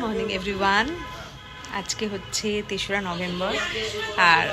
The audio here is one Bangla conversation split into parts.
Morning everyone. আজকে হচ্ছে 3রা নভেম্বর আর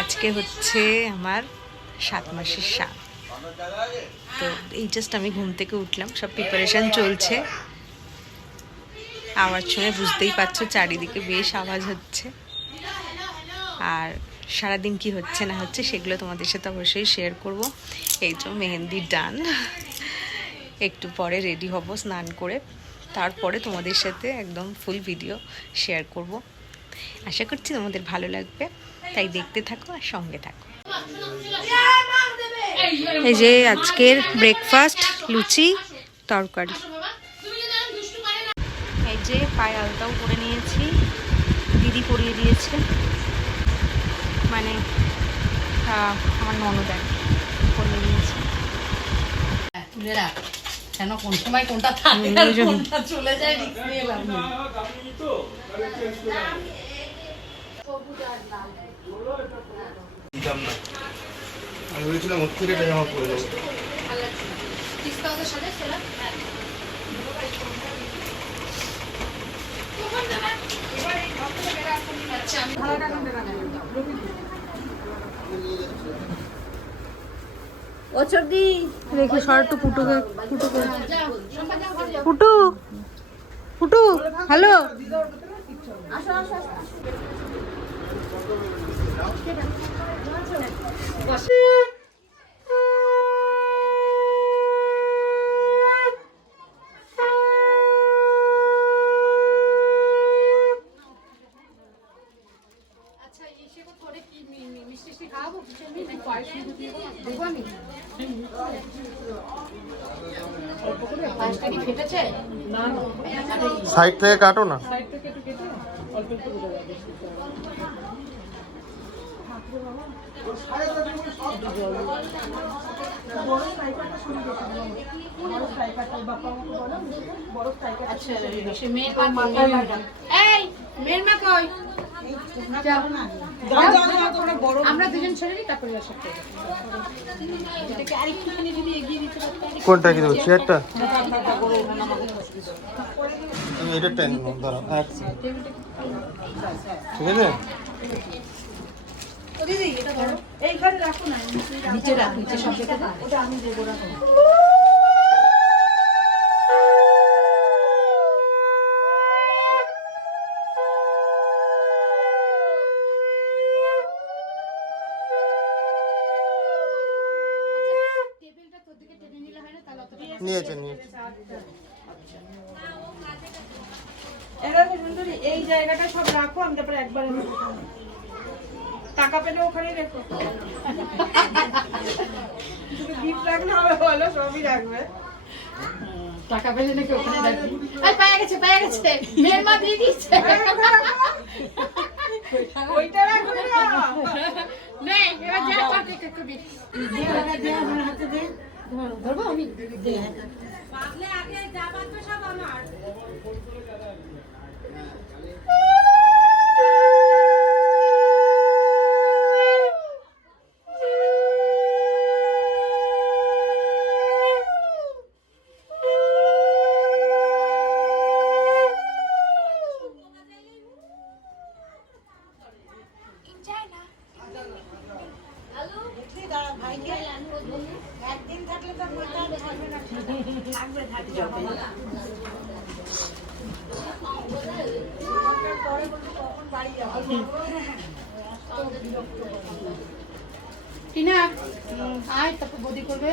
আজকে হচ্ছে আমার 7 মাসের সাত। তো এই জাস্ট আমি ঘুম থেকে উঠলাম, সব প্রিপারেশন চলছে। আওয়াজ শুনে বুঝতেই পারছো চারিদিকে বেশ আওয়াজ হচ্ছে। আর সারাদিন কি হচ্ছে না হচ্ছে সেগুলো তোমাদের সাথে অবশ্যই শেয়ার করব। এই তো মেহেন্দি ডান, একটু পরে রেডি হব স্নান করে, তারপরে তোমাদের সাথে একদম ফুল ভিডিও শেয়ার করব। আশা করছি তোমাদের ভালো লাগবে, তাই দেখতে থাকো আর সঙ্গে থাকো। এই যে আজকের ব্রেকফাস্ট, লুচি তরকারি। এই যে পায়ে আলতাও করে নিয়েছি, দিদি পরিয়ে দিয়েছে, মানে আমার ননদ পরিয়ে দিয়েছে। তুলে রাখ, কেন কোন সময় কোনটা থাকে আর কোনটা চলে যায় রিস্ক নিয়ে লাভ নেই। আমি বলেছিলাম ওর থেকে একটা জামা পরে দেবো। রেখে short পুটুকে Putu Putu hello. Side থেকে কাটো না। আমরা দুজন ছেড়ে দিই, তারপরে কোনটা কি দেবো, চেয়ারটা? আমি এটা টেন ধরো, ঠিক আছে। নিচে রাখ, নিচে সব কেটে দাও। নিয়েছে এই জায়গাটা সব রাখো, আমি তারপরে একবার টাকা পেলে ওখানে রেখো। গিফট রাখলে হবে, বলো সবই রাখবে। টাকা পেলে নাকি ওখানে রাখবি? এই পায়া গেছে, পায়া গেছে, মেয়ের মা দিয়ে দিয়েছে। ওইটা রাখো না। নে এবার যা কর কে করবি, দে লাগা দে আমার হাতে দে, ধরবো আমি দে। পাগলে আগে যা বাঁধবে সব আমার। একদিন থাকলে তো থাকবে না, থাকবে থাকবে। টিনা আয়, তারপর বদি করবে।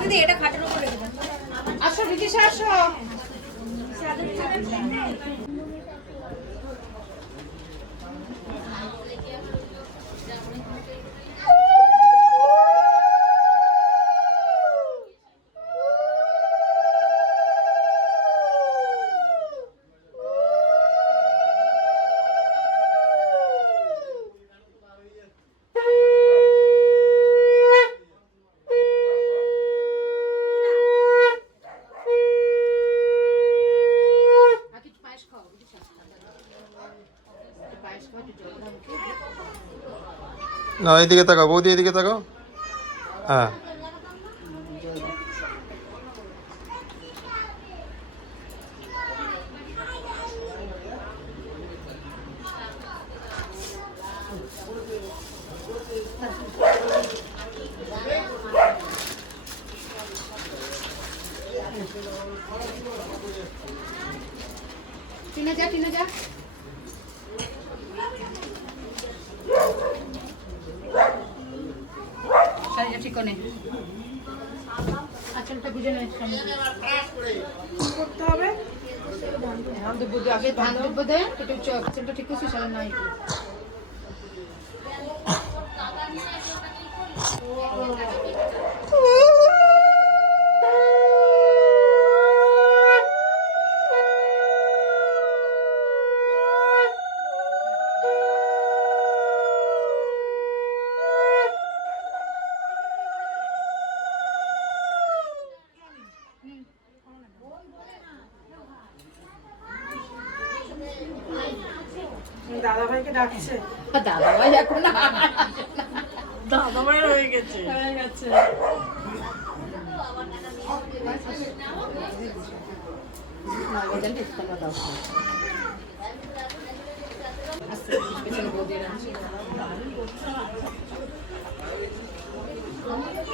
দিদি এটা খাটের উপরে রেখে দাও। আসো বিদিশা আসো। না, এইদিকে তাকাও বৌদি, এদিকে তাকাও। হ্যাঁ টিনা যা শাড়িটা ঠিক করে আঁচলটা বুঝে নে করতে হবে ধান দেবো আগে ধান দেবো দে একটু আঁচলটা ঠিক করছিস আর নাই দাদা ভাইকে ডাকছে দাদা ভাই এখন না দাদা ভাই হয়ে গেছে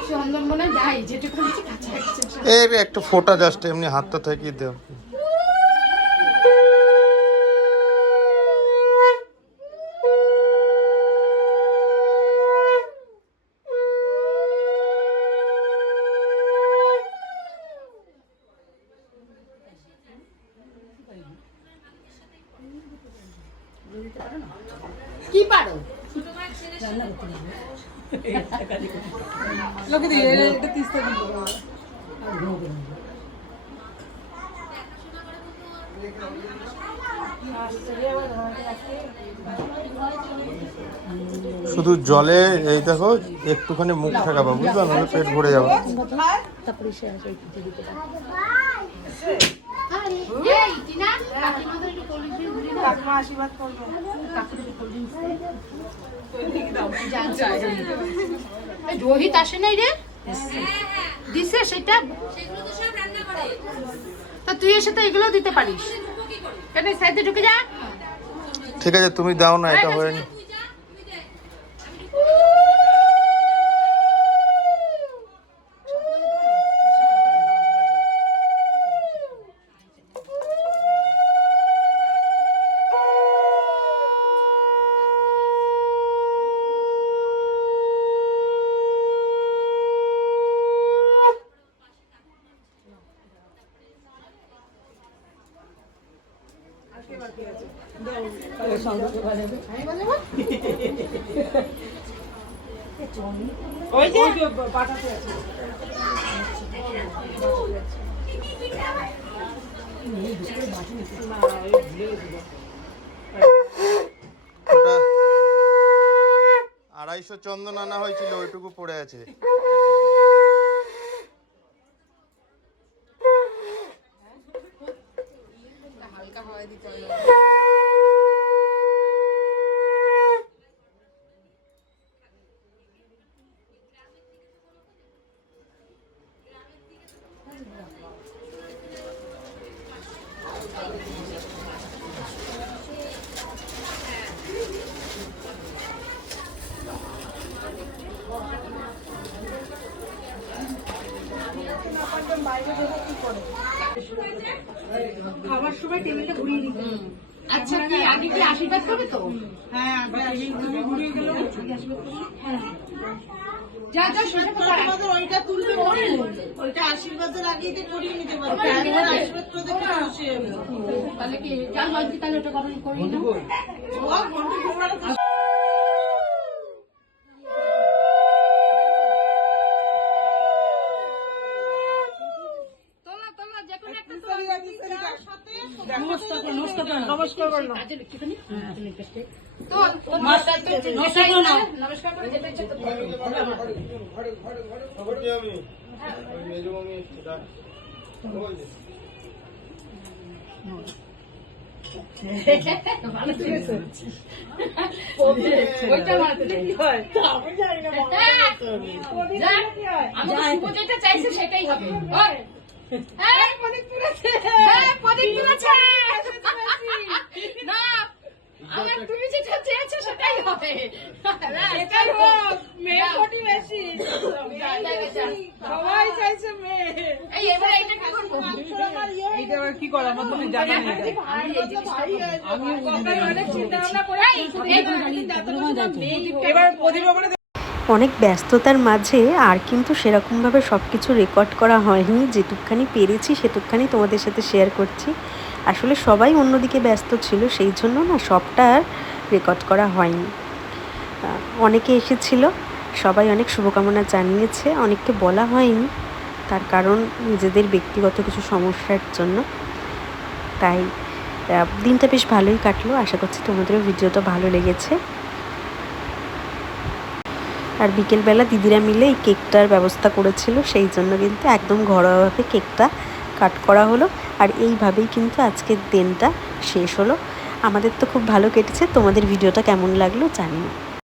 চন্দন মনে যাই যেটুকু কাছে এর একটা ফোঁটা জাস্ট এমনি হাতটা থেকে দেও। কি পারো লোকে দিয়ে এটা তিস্তা দিল শুধু জলে এই দেখো একটুখানি মুখ ঠেকাবা বুঝলো, নাহলে পেট ভরে যাবে। এই টিনা কাকিমাদের একটু কোল্ড ড্রিঙ্কস দিবি না কাকিমা আশীর্বাদ করবে কাকিমাদের কোল্ড ড্রিঙ্কস এই রোহিত আসে নাই রে দিছে সেটা সেগুলো তো সব রান্না করে তা তুই এসে তো এগুলো দিতে পারিস কেন সাইডে ঢুকে যা ঠিক আছে তুমি দাও না, এটা হয়নি। তুই যা তুই দে ওই যে পাঠাতে আছে ওটা 250 চন্দন আনা হয়েছিল, ওইটুকু পড়ে আছে। খাবার সময় টেবিলটা ঘুরিয়ে দিতে আচ্ছা কি আগে কি আশীর্বাদ করবে তো হ্যাঁ তুমি ঘুরিয়ে গেলে যা যা সোজা কথা আমাদের ওইটা তুলবে পরে ওইটা আশীর্বাদের আগেই তো করিয়ে নিতে পারবে একবার আশীর্বাদ করে দেখে খুশি হবে তাহলে কি যা লজ্জি তাহলে ওটা কথা করি না ও ঘন্টা ঘোরানো নমস্কার করো কাজে একটুখানি তো নমস্কার নমস্কার করে যেতে ইচ্ছে তো ওইটা মারতে কি হয় আমি জানি না আমি শুভ যেটা চাইছে সেটাই হবে এই প্রদীপ তুলেছে প্রদীপ তুলেছে না আমার তুমি যেটা চেয়েছো সেটাই হবে এটাই হোক মেয়ে কোটি বেশি সবাই চাইছে মেয়ে এই এবারে এটা কি করবো কি করে আমার তো জানা নেই। এবার প্রদীপ ওখানে অনেক ব্যস্ততার মাঝে আর কিন্তু সেরকমভাবে সব কিছু রেকর্ড করা হয়নি, যেটুকখানি পেরেছি সেটুকখানি তোমাদের সাথে শেয়ার করছি। আসলে সবাই অন্যদিকে ব্যস্ত ছিল, সেই জন্য না সবটা আর রেকর্ড করা হয়নি। অনেকে এসেছিল, সবাই অনেক শুভকামনা জানিয়েছে, অনেককে বলা হয়নি, তার কারণ নিজেদের ব্যক্তিগত কিছু সমস্যার জন্য। তাই দিনটা বেশ ভালোই কাটলো। আশা করছি তোমাদেরও ভিডিওটা ভালো লেগেছে। আর বিকেলবেলা দিদিরা মিলে এই কেকটার ব্যবস্থা করেছিল, সেই জন্য কিন্তু একদম ঘরোয়াভাবে কেকটা কাট করা হলো। আর এইভাবেই কিন্তু আজকের দিনটা শেষ হলো। আমাদের তো খুব ভালো কেটেছে। তোমাদের ভিডিওটা কেমন লাগলো জানিও।